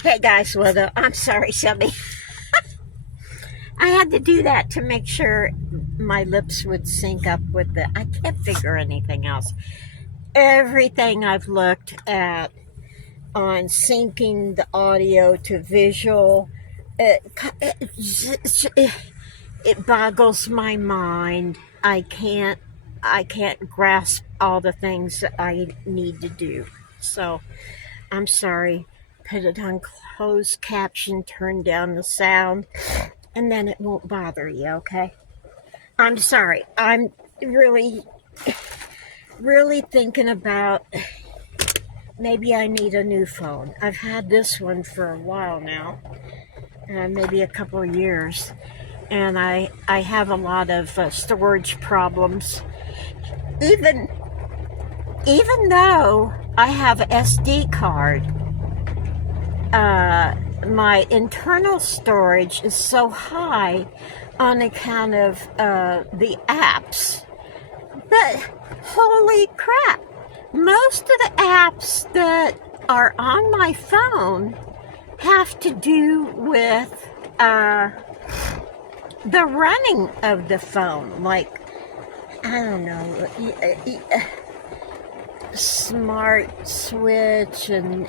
Hey guys, I'm sorry, Shelby. I had to do that to make sure my lips would sync up with I can't figure anything else. Everything I've looked at on syncing the audio to visual, it, it, it boggles my mind. I can't grasp all the things that I need to do. So I'm sorry. Put it on closed caption, turn down the sound, and then it won't bother you, okay? I'm sorry. I'm really, really thinking about maybe I need a new phone. I've had this one for a while now, maybe a couple of years, and I have a lot of storage problems. Even though I have an SD card, my internal storage is so high on account of the apps. But holy crap, most of the apps that are on my phone have to do with the running of the phone. Like, I don't know, smart switch and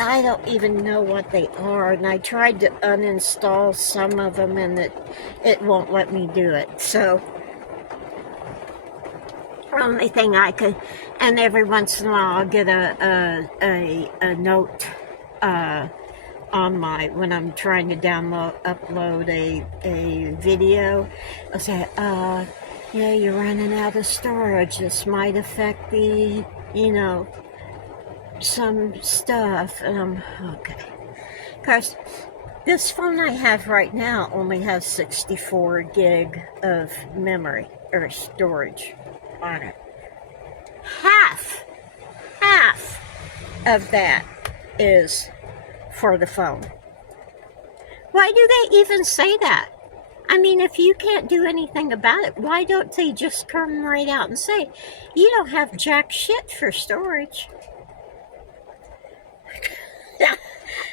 I don't even know what they are, and I tried to uninstall some of them and it won't let me do it. So only thing I could, and every once in a while I'll get a note on when I'm trying to upload a video. I'll say, yeah, you're running out of storage. This might affect some stuff. And I'm okay. Of course, this phone I have right now only has 64 gig of memory or storage on it. Half of that is for the phone. Why do they even say that? I mean, if you can't do anything about it, why don't they just come right out and say, you don't have jack shit for storage?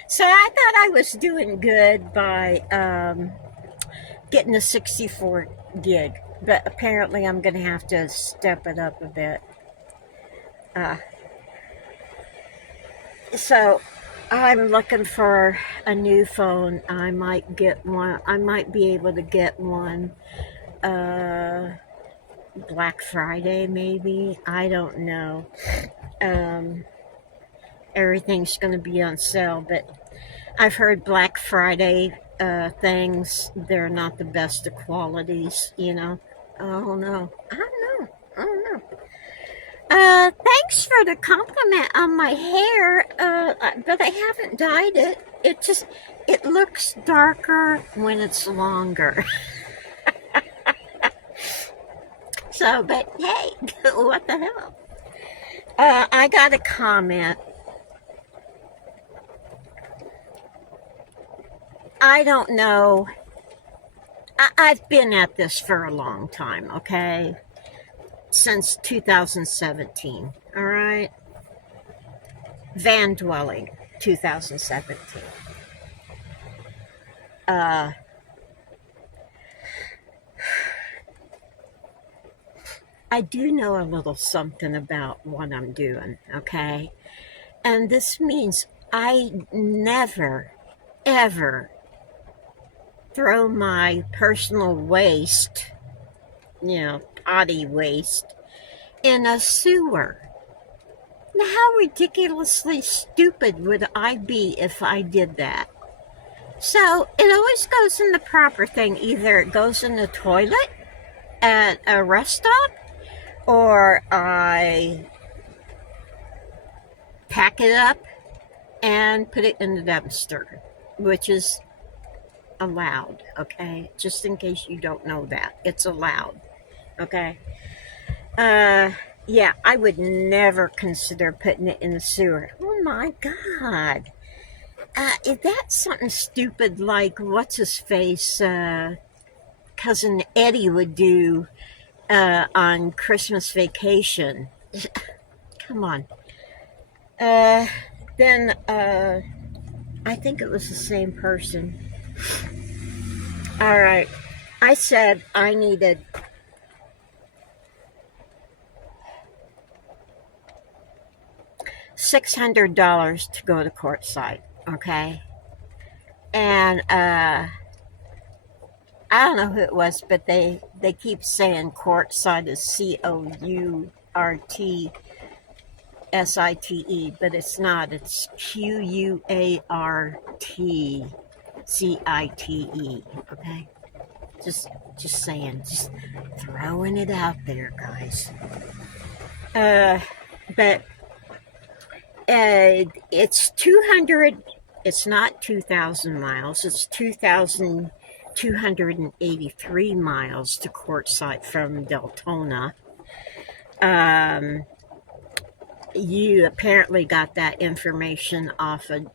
So I thought I was doing good by getting a 64 gig, but apparently I'm going to have to step it up a bit. So I'm looking for a new phone. I might get one. I might be able to get one Black Friday, maybe. I don't know. Everything's going to be on sale, but I've heard Black Friday things, they're not the best of qualities, Oh no. I don't know. Thanks for the compliment on my hair, but I haven't dyed it. It looks darker when it's longer. So, but hey, what the hell? I got a comment. I don't know. I've been at this for a long time, okay? Since 2017, all right? Van dwelling, 2017. I do know a little something about what I'm doing, okay? And this means I never, ever throw my personal waste, potty waste, in a sewer. Now, how ridiculously stupid would I be if I did that? So it always goes in the proper thing. Either it goes in the toilet at a rest stop, or I pack it up and put it in the dumpster, which is allowed, okay? Just in case you don't know that. It's allowed, okay? Yeah, I would never consider putting it in the sewer. Oh my God. Is that something stupid like what's his face, Cousin Eddie would do on Christmas Vacation? Come on. Then I think it was the same person. All right. I said I needed $600 to go to courtside. Okay. And I don't know who it was, but they keep saying courtside is COURTSITE, but it's not. It's QUARTCITE. Okay. Just just saying, just throwing it out there, guys. Uh, but it's 200. It's not 2,000 miles. It's 2,283 miles to Quartzsite from Deltona. You apparently got that information off of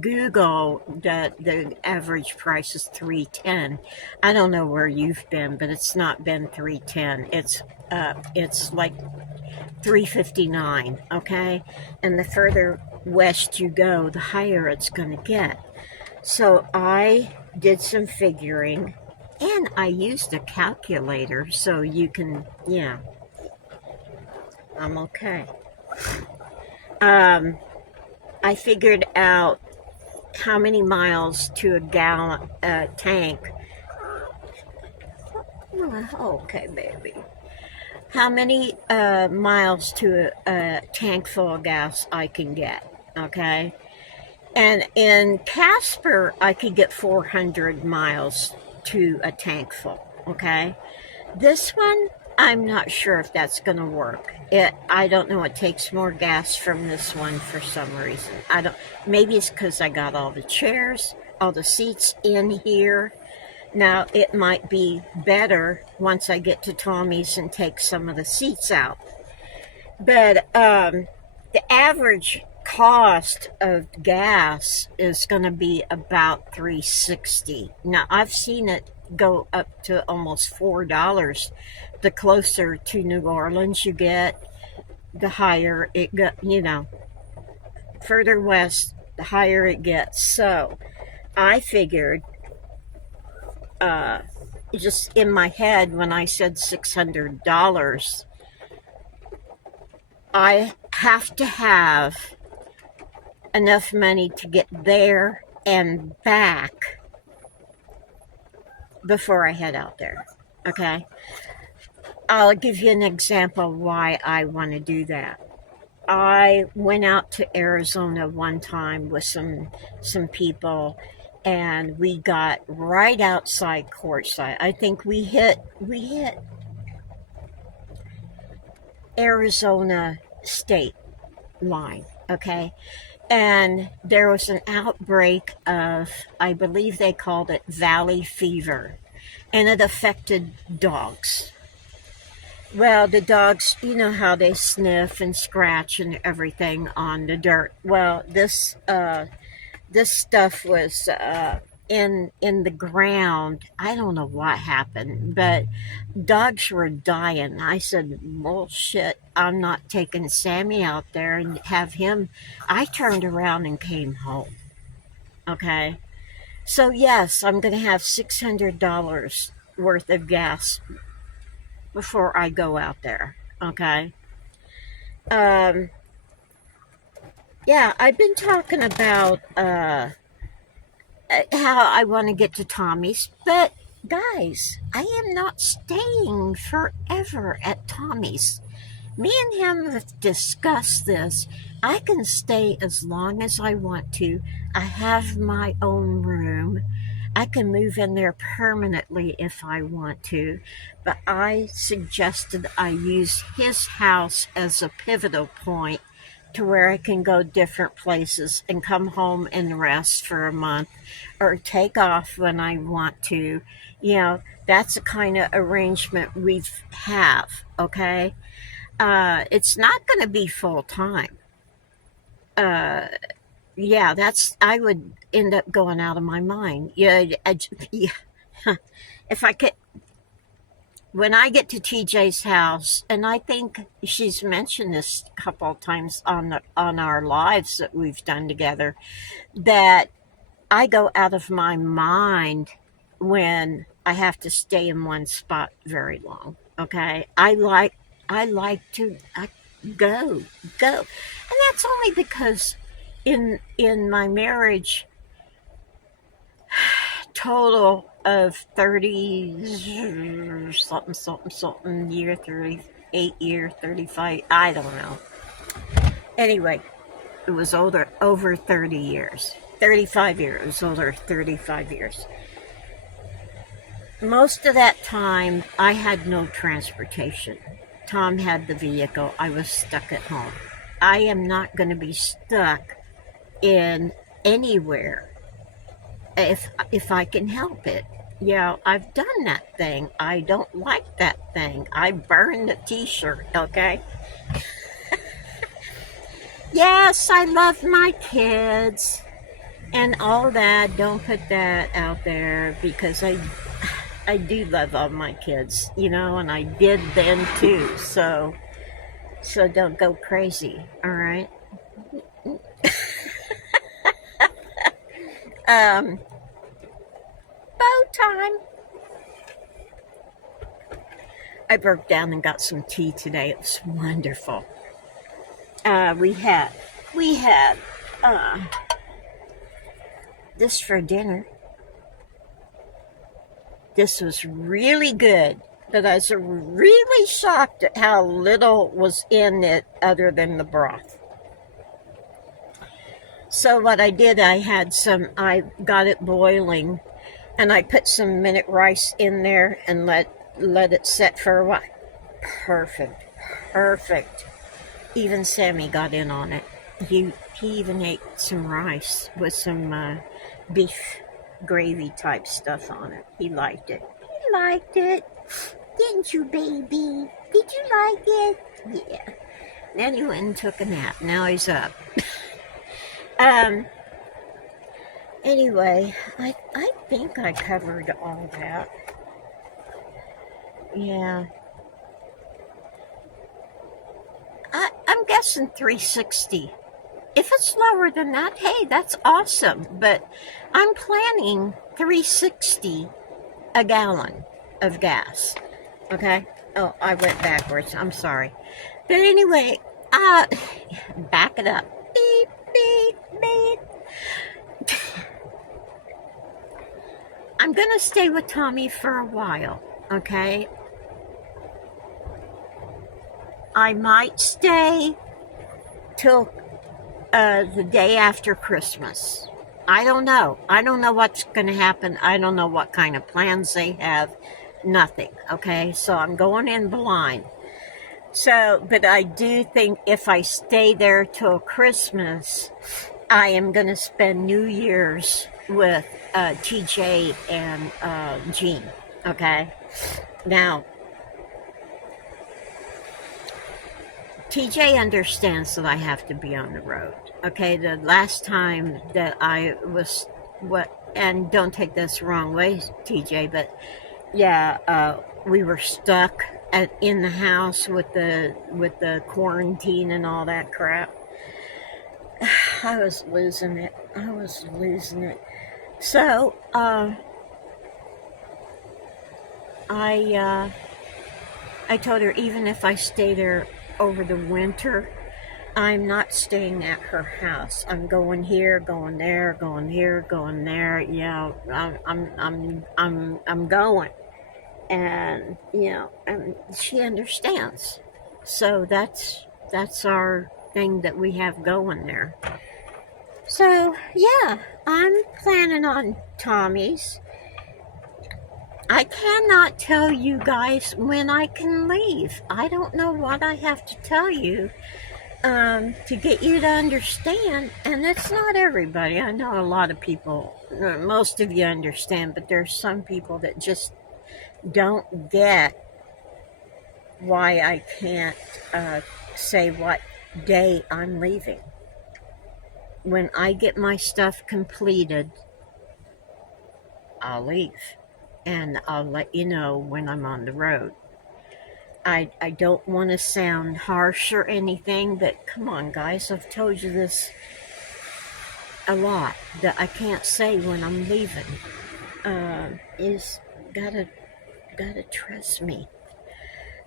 Google, that the average price is 310. I don't know where you've been, but it's not been 310. It's like 359. Okay, and the further west you go, the higher it's going to get. So I did some figuring, and I used a calculator, so you can, yeah, I'm okay. I figured out how many miles to a gallon tank. Okay, baby. How many miles to a tank full of gas I can get? Okay, and in Casper I could get 400 miles to a tank full. Okay, this one I'm not sure if that's going to work. I don't know. It takes more gas from this one for some reason. I don't. Maybe it's because I got all the chairs, all the seats in here. Now it might be better once I get to Tommy's and take some of the seats out. But the average cost of gas is going to be about $3.60. Now I've seen it go up to almost $4. The closer to New Orleans you get, the higher it got. Further west, the higher it gets. So I figured, just in my head, when I said $600, I have to have enough money to get there and back before I head out there. Okay? I'll give you an example why I want to do that. I went out to Arizona one time with some people, and we got right outside Quartzsite. I think we hit Arizona state line. Okay, and there was an outbreak of, I believe they called it valley fever, and it affected dogs. Well, the dogs, you know how they sniff and scratch and everything on the dirt. Well, this stuff was in the ground. I don't know what happened, but dogs were dying. I said, well, shit, I'm not taking Sammy out there and have him. I turned around and came home. Okay. So, yes, I'm going to have $600 worth of gas before I go out there. Okay. Um, yeah, I've been talking about how I want to get to Tommy's, but guys, I am not staying forever at Tommy's. Me and him have discussed this. I can stay as long as I want to. I have my own room. I can move in there permanently if I want to, but I suggested I use his house as a pivotal point to where I can go different places and come home and rest for a month or take off when I want to. That's the kind of arrangement we have, okay? It's not going to be full time. Uh, yeah, I would end up going out of my mind. Yeah, yeah. If I could, when I get to TJ's house, and I think she's mentioned this a couple of times on our lives that we've done together, that I go out of my mind when I have to stay in one spot very long. Okay, I like to go, and that's only because in my marriage total of 30 something something something year, 38 year, 35, I don't know. Anyway, it was over 30 years. 35 years. It was over 35 years. Most of that time, I had no transportation. Tom had the vehicle. I was stuck at home. I am not going to be stuck in anywhere if I can help it. Yeah, I've done that thing. I don't like that thing. I burned the t-shirt, okay? Yes, I love my kids and all that. Don't put that out there because I do love all my kids, and I did then too. So don't go crazy, all right? Um, bow time. I broke down and got some tea today. It was wonderful. We had uh, this for dinner. This was really good, but I was really shocked at how little was in it other than the broth. So what I did, I got it boiling, and I put some minute rice in there and let it set for a while. Perfect, perfect. Even Sammy got in on it. He even ate some rice with some beef gravy type stuff on it. He liked it. He liked it. Didn't you, baby? Did you like it? Yeah. Then he went and took a nap. Now he's up. Anyway, I think I covered all that. Yeah. I'm guessing 360. If it's lower than that, hey, that's awesome. But I'm planning 360 a gallon of gas. Okay? Oh, I went backwards. I'm sorry. But anyway, back it up. Beep, beep, beep. I'm going to stay with Tommy for a while. Okay? I might stay till the day after Christmas. I don't know. I don't know what's going to happen. I don't know what kind of plans they have. Nothing. Okay, so I'm going in blind. So, but I do think if I stay there till Christmas, I am going to spend New Year's with TJ and Jean. Okay, now TJ understands that I have to be on the road. Okay, the last time that I was, and don't take this the wrong way, TJ, but yeah, we were stuck in the house with the quarantine and all that crap. I was losing it. So, I told her even if I stay there over the winter, I'm not staying at her house. I'm going here, going there, going here, going there. Yeah, I'm going, and and she understands. So that's our thing that we have going there. So yeah, I'm planning on Tommy's. I cannot tell you guys when I can leave. I don't know what I have to tell you to get you to understand. And it's not everybody. I know a lot of people, most of you understand, but there's some people that just don't get why I can't say what day I'm leaving. When I get my stuff completed, I'll leave. And I'll let you know when I'm on the road. I don't want to sound harsh or anything, but come on, guys, I've told you this a lot that I can't say when I'm leaving. Is gotta trust me,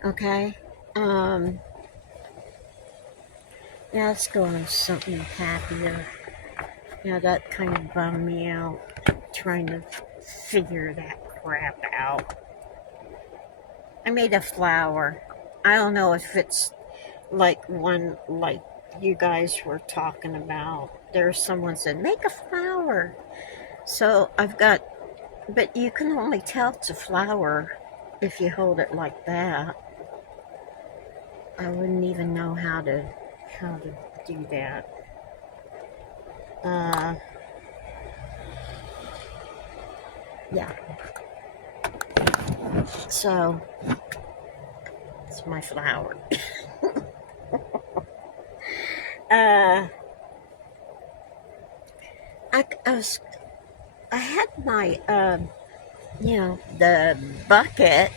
okay? Yeah, let's go on something happier. Yeah, that kind of bummed me out, trying to figure that crap out. I made a flower. I don't know if it's like one like you guys were talking about. There's someone said, make a flower. So I've got, but you can only tell it's a flower if you hold it like that. I wouldn't even know how to do that. Yeah. So it's my flower. I had my the bucket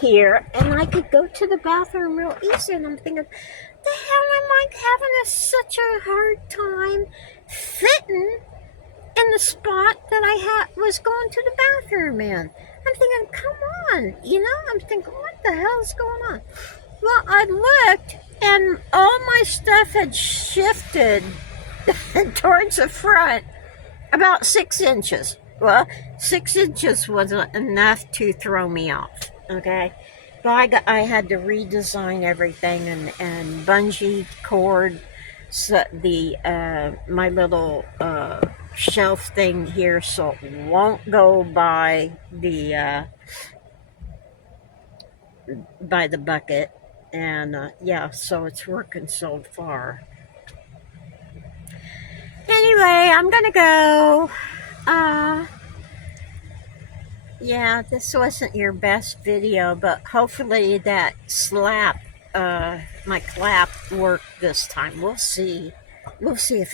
here, and I could go to the bathroom real easy. And I'm thinking, the hell am I having such a hard time fitting in the spot that I was going to the bathroom in? I'm thinking, come on, I'm thinking, what the hell is going on? Well, I looked, and all my stuff had shifted towards the front about 6 inches. Well, 6 inches wasn't enough to throw me off, okay? But I had to redesign everything and bungee cord my little shelf thing here so it won't go by the bucket. And yeah, so it's working so far. Anyway, I'm gonna go. Yeah, this wasn't your best video, but hopefully that my clap worked this time. We'll see. We'll see if